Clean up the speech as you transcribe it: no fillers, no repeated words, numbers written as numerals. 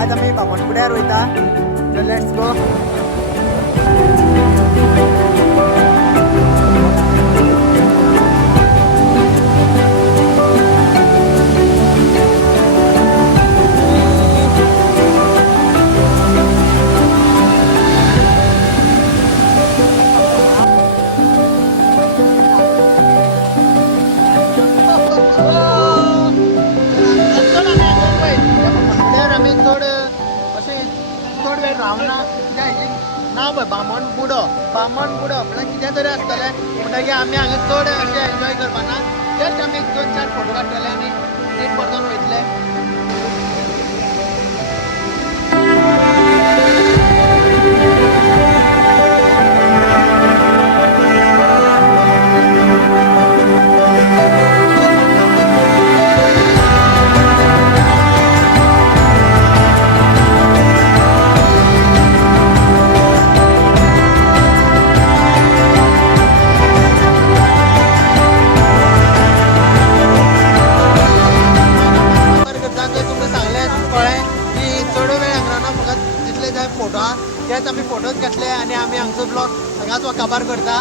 आज आम्ही बामणबुड्यार वयता. So let's go. बामणबुडो म्हळ्यार कितें तरी आसतलें म्हणटकीर आमी हांगा चड अशें एन्जॉय करपाना. जस्ट आमी 2-4 फोटो काडटले आनी नीट परतून वयतले. तेच आमी फोटोज घेतले आनी आमी हांगचो ब्लॉग हांगाच काबार करता.